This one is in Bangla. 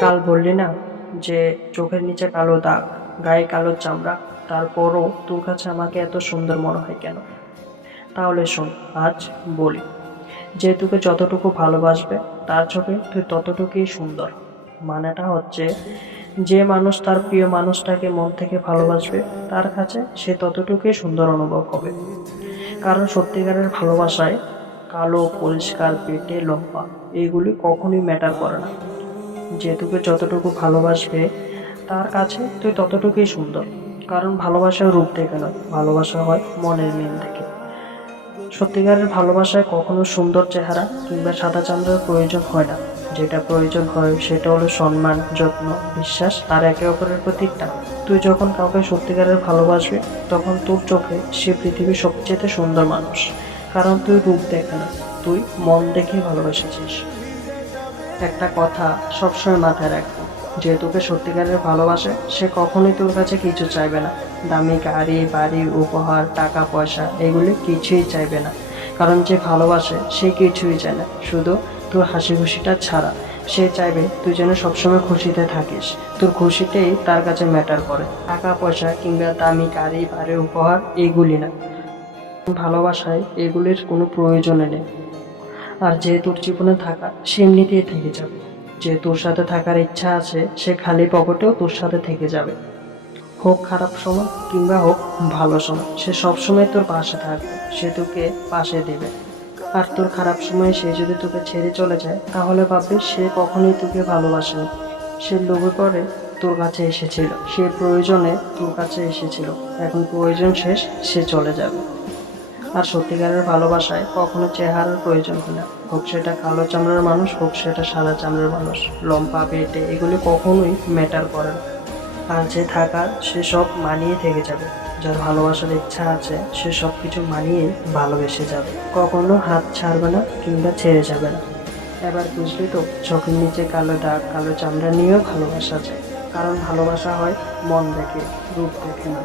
কাল বললি না যে চোখের নিচে কালো দাগ, গায়ে কালো চামড়া, তারপরও তোর কাছে আমাকে এত সুন্দর মনে হয় কেন? তাহলে শোন, আজ বলি, যে তোকে যতটুকু ভালোবাসবে তার চোখে তুই ততটুকুই সুন্দর। মানেটা হচ্ছে, যে মানুষ তার প্রিয় মানুষটাকে মন থেকে ভালোবাসবে তার কাছে সে ততটুকুই সুন্দর অনুভব হবে। কারণ সত্যিকারের ভালোবাসায় কালো, পরিষ্কার, পেটে লম্বা এইগুলি কখনোই ম্যাটার করে না। যে তোকে যতটুকু ভালোবাসবে তার কাছে তুই ততটুকুই সুন্দর। কারণ ভালোবাসার রূপ দেখে নয়, ভালোবাসা হয় মনের মিল থেকে। সত্যিকারের ভালোবাসায় কখনো সুন্দর চেহারা কিংবা সাদা চামড়ার প্রয়োজন হয় না। যেটা প্রয়োজন হয় সেটা হলো সম্মান, যত্ন, বিশ্বাস আর একে অপরের প্রতি টান। তুই যখন কাউকে সত্যিকারের ভালোবাসবি তখন তোর চোখে সে পৃথিবীর সবচেয়ে সুন্দর মানুষ। কারণ তুই রূপ দেখে না, তুই মন দেখে ভালোবেসেছিস। একটা কথা সবসময় মাথায় রাখবি, যে তোকে সত্যিকারের ভালোবাসে সে কখনোই তোর কাছে কিছু চাইবে না। দামি গাড়ি, বাড়ি, উপহার, টাকা পয়সা এগুলি কিছুই চাইবে না। কারণ যে ভালোবাসে সে কিছুই চায় না, শুধু তোর হাসি খুশিটা ছাড়া। সে চাইবে তুই যেন সবসময় খুশিতে থাকিস, তোর খুশিটাই তার কাছে ম্যাটার করে, টাকা পয়সা কিংবা দামি গাড়ি, বাড়ি, উপহার এগুলি না। ভালোবাসায় এগুলির কোনো প্রয়োজনে নেই। আর যে তোর জীবনে থাকা সে এমনিতেই থেকে যাবে। যে তোর সাথে থাকার ইচ্ছা আছে সে খালি পকেটেও তোর সাথে থেকে যাবে। হোক খারাপ সময় কিংবা হোক ভালো সময়, সে সবসময় তোর পাশে থাকবে, সে তোকে পাশে দেবে। আর তোর খারাপ সময়ে সে যদি তোকে ছেড়ে চলে যায় তাহলে ভাববি সে কখনোই তোকে ভালোবাসেনি। সে লোভে পড়ে তোর কাছে এসেছিল, সে প্রয়োজনে তোর কাছে এসেছিল, এখন প্রয়োজন শেষ, সে চলে যাবে। আর সত্যিকারের ভালোবাসায় কখনো চেহারার প্রয়োজন হয় না। হোক সেটা কালো চামড়ার মানুষ, হোক সেটা সাদা চামড়ার মানুষ, লম্বা, পেটে এগুলি কখনোই ম্যাটার করে না। আর যে থাকার সে সব মানিয়ে থেকে যাবে। যার ভালোবাসার ইচ্ছা আছে সে সব কিছু মানিয়ে ভালোবেসে যাবে, কখনো হাত ছাড়বে না কিংবা ছেড়ে যাবে না। এবার বুঝলি তো, চোখের নিচে কালো দাগ, কালো চামড়া নিয়েও ভালোবাসা যায়। কারণ ভালোবাসা হয় মন দেখে, রূপ দেখে না।